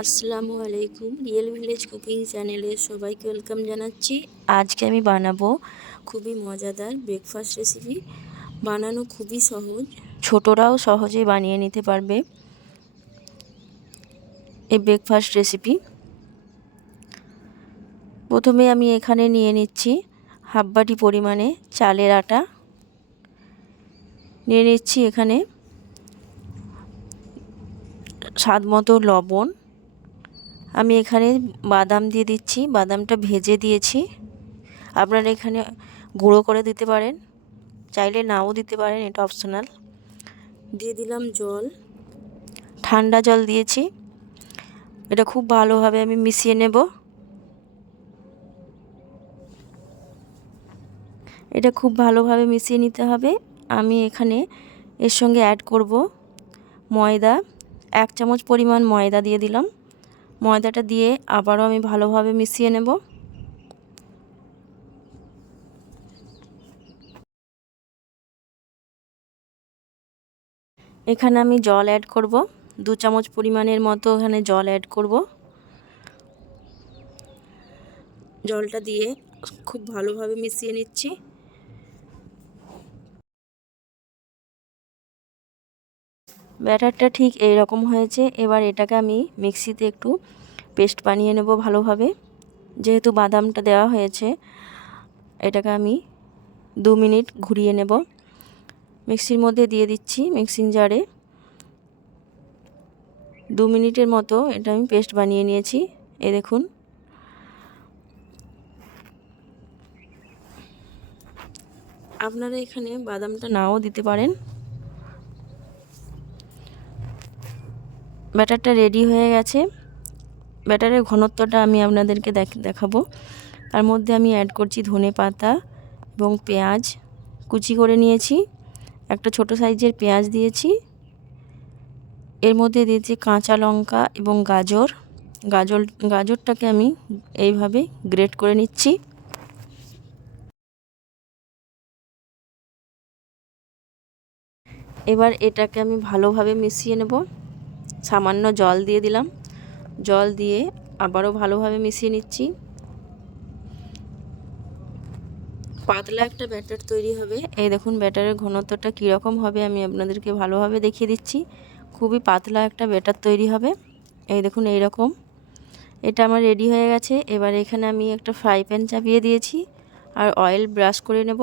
আসসালামু আলাইকুম real village cooking চ্যানেলে সবাইকে ওয়েলকাম জানাচ্ছি। আজকে আমি বানাবো খুবই মজাদার ব্রেকফাস্ট রেসিপি বানানো খুবই সহজ, ছোটরাও সহজে বানিয়ে নিতে পারবে এই ব্রেকফাস্ট রেসিপি প্রথমে আমি এখানে নিয়ে নিচ্ছি হাফ বাটি পরিমাণে চালের আটা। নিয়ে নিচ্ছি এখানে স্বাদ মতো লবণ। আমি এখানে বাদাম দিয়ে দিচ্ছি, বাদামটা ভেজে দিয়েছি। আপনারা এখানে গুঁড়ো করে দিতে পারেন, চাইলে নাও দিতে পারেন, এটা অপশনাল। দিয়ে দিলাম জল, ঠান্ডা জল দিয়েছি। এটা খুব ভালোভাবে আমি মিশিয়ে নেব। এটা খুব ভালোভাবে মিশিয়ে নিতে হবে। আমি এখানে এর সঙ্গে অ্যাড করব ময়দা, এক চামচ পরিমাণ ময়দা দিয়ে দিলাম। ময়দাটা দিয়ে আবারও আমি ভালোভাবে মিশিয়ে নেব। এখানে আমি জল অ্যাড করব। দু চামচ পরিমাণের মতো এখানে জল অ্যাড করব। জলটা দিয়ে খুব ভালোভাবে মিশিয়ে নিচ্ছি। ব্যাটারটা ঠিক এই রকম হয়েছে। এবার এটাকে আমি মিক্সিতে একটু পেস্ট বানিয়ে নেব ভালোভাবে। যেহেতু বাদামটা দেওয়া হয়েছে, এটাকে আমি দু মিনিট ঘুরিয়ে নেব। মিক্সির মধ্যে দিয়ে দিচ্ছি মিক্সিং জারে। দু মিনিটের মতো এটা আমি পেস্ট বানিয়ে নিয়েছি। এ দেখুন। আপনারা এখানে বাদামটা নাও দিতে পারেন। ব্যাটারটা রেডি হয়ে গেছে। ব্যাটারের ঘনত্বটা আমি আপনাদেরকে দেখাবো। তার মধ্যে আমি অ্যাড করছি ধনে পাতা এবং পেঁয়াজ। কুচি করে নিয়েছি। একটা ছোট সাইজের পেঁয়াজ দিয়েছি। এর মধ্যে দিয়েছি কাঁচা লঙ্কা এবং গাজর। গাজর, গাজরটাকে আমি এইভাবে গ্রেট করে নিচ্ছি। এবার এটাকে আমি ভালোভাবে মিশিয়ে নেব। সামান্য জল দিয়ে দিলাম। জল দিয়ে আবারও ভালোভাবে মিশিয়ে নিচ্ছি। পাতলা একটা ব্যাটার তৈরি হবে। এই দেখুন, ব্যাটারের ঘনত্বটা কীরকম হবে আমি আপনাদেরকে ভালোভাবে দেখিয়ে দিচ্ছি। খুবই পাতলা একটা ব্যাটার তৈরি হবে। এই দেখুন এই রকম এটা আমার রেডি হয়ে গেছে। এবার এখানে আমি একটা ফ্রাই প্যান চাপিয়ে দিয়েছি আর অয়েল ব্রাশ করে নেব।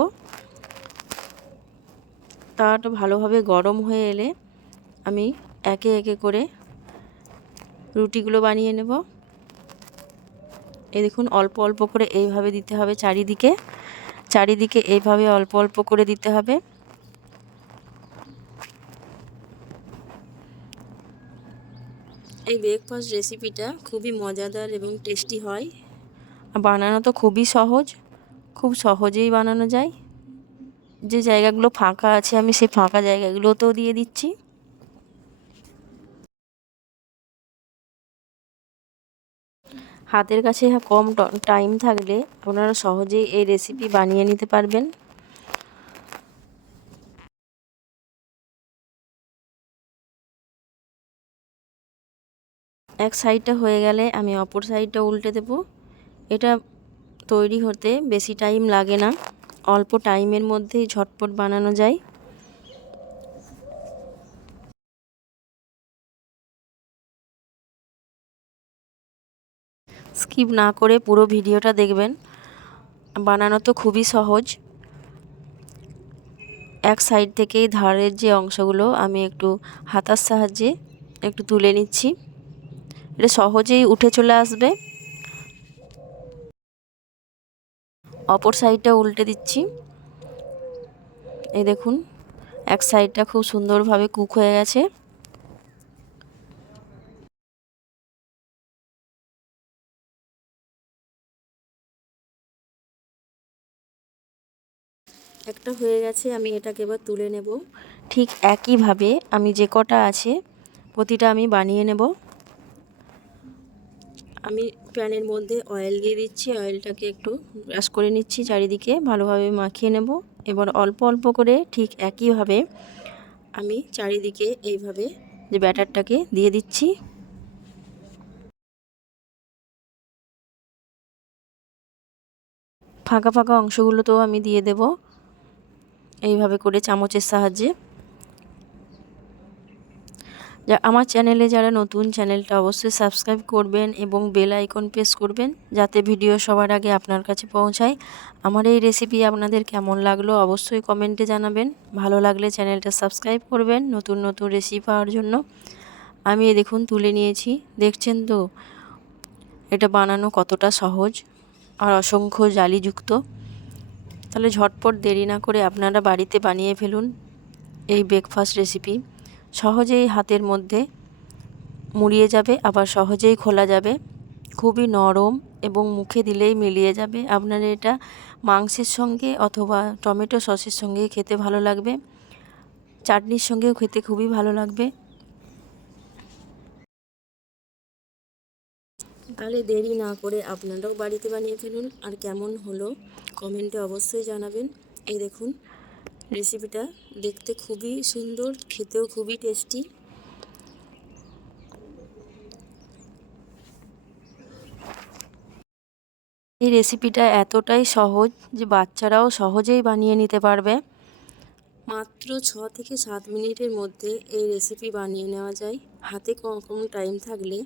তাওয়াটা ভালোভাবে গরম হয়ে এলে আমি একে একে করে রুটিগুলো বানিয়ে নেব। এই দেখুন, অল্প অল্প করে এইভাবে দিতে হবে চারিদিকে। চারিদিকে এইভাবে অল্প অল্প করে দিতে হবে। এই ব্রেকফাস্ট রেসিপিটা খুবই মজাদার এবং টেস্টি হয়। বানানো তো খুবই সহজ। খুব সহজেই বানানো যায়। যে জায়গাগুলো ফাঁকা আছে, আমি সেই ফাঁকা জায়গাগুলোতেও দিয়ে দিচ্ছি। হাতের কাছে কম টাইম থাকলে আপনারা সহজেই এই রেসিপি বানিয়ে নিতে পারবেন। এক সাইডটা হয়ে গেলে আমি অপর সাইডটা উল্টে দেব। এটা তৈরি হতে বেশি টাইম লাগে না। অল্প টাইমের মধ্যেই ঝটপট বানানো যায়। স্কিপ না করে পুরো ভিডিওটা দেখবেন। বানানো তো খুবই সহজ। এক সাইড থেকেই ধারের যে অংশগুলো, আমি একটু হাতার সাহায্যে একটু তুলে নিচ্ছি। এটা সহজেই উঠে চলে আসবে। অপর সাইডটা উল্টে দিচ্ছি। এই দেখুন, এক সাইডটা খুব সুন্দরভাবে কুক হয়ে গেছে। একটা হয়ে গেছে, আমি এটাকে এবার তুলে নেব। ঠিক একইভাবে আমি যে কটা আছে, প্রতিটা আমি বানিয়ে নেব। আমি প্যানের মধ্যে অয়েল দিয়ে দিচ্ছি, অয়েলটাকে একটু ব্রাশ করে নিচ্ছি চারিদিকে, ভালোভাবে মাখিয়ে নেব। এবার অল্প অল্প করে ঠিক একইভাবে আমি চারিদিকে এইভাবে যে ব্যাটারটাকে দিয়ে দিচ্ছি। ফাঁকা ফাঁকা অংশগুলো তো আমি দিয়ে দেবো। এইভাবে করে চামচের সাহায্যে। যা আমার চ্যানেলে যারা নতুন, চ্যানেলটা অবশ্যই সাবস্ক্রাইব করবেন এবং বেল আইকন প্রেস করবেন যাতে ভিডিও সবার আগে আপনার কাছে পৌঁছায়। আমার এই রেসিপি আপনাদের কেমন লাগল অবশ্যই কমেন্টে জানাবেন। ভালো লাগলে চ্যানেলটা সাবস্ক্রাইব করবেন নতুন নতুন রেসিপি পাওয়ার জন্য। আমি দেখুন তুলে নিয়েছি। দেখছেন তো? এটা বানানো কতটা সহজ আর অসংখ্য জালিযুক্ত। তাহলে ঝটপট দেরি না করে আপনারা বাড়িতে বানিয়ে ফেলুন এই ব্রেকফাস্ট রেসিপি সহজেই হাতের মধ্যে মুড়িয়ে যাবে, আবার সহজেই খোলা যাবে। খুবই নরম এবং মুখে দিলেই মিলিয়ে যাবে। আপনার এটা মাংসের সঙ্গে অথবা টমেটো সসের সঙ্গে খেতে ভালো লাগবে। চাটনির সঙ্গেও খেতে খুবই ভালো লাগবে। তাহলে দেরি না করে আপনারাও বাড়িতে বানিয়ে ফেলুন। আর কেমন হলো কমেন্টে অবশ্যই জানাবেন। এই দেখুন রেসিপিটা দেখতে খুবই সুন্দর, খেতেও খুবই টেস্টি এই রেসিপিটা এতটাই সহজ যে বাচ্চারাও সহজেই বানিয়ে নিতে পারবে। মাত্র ছ থেকে সাত মিনিটের মধ্যে এই রেসিপি বানিয়ে নেওয়া যায়। হাতে কম কম টাইম থাকলে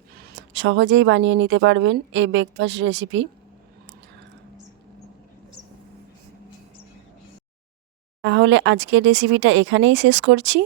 সহজেই বানিয়ে নিতে পারবেন এই ব্রেকফাস্ট রেসিপি তাহলে আজকের রেসিপিটা এখানেই শেষ করছি।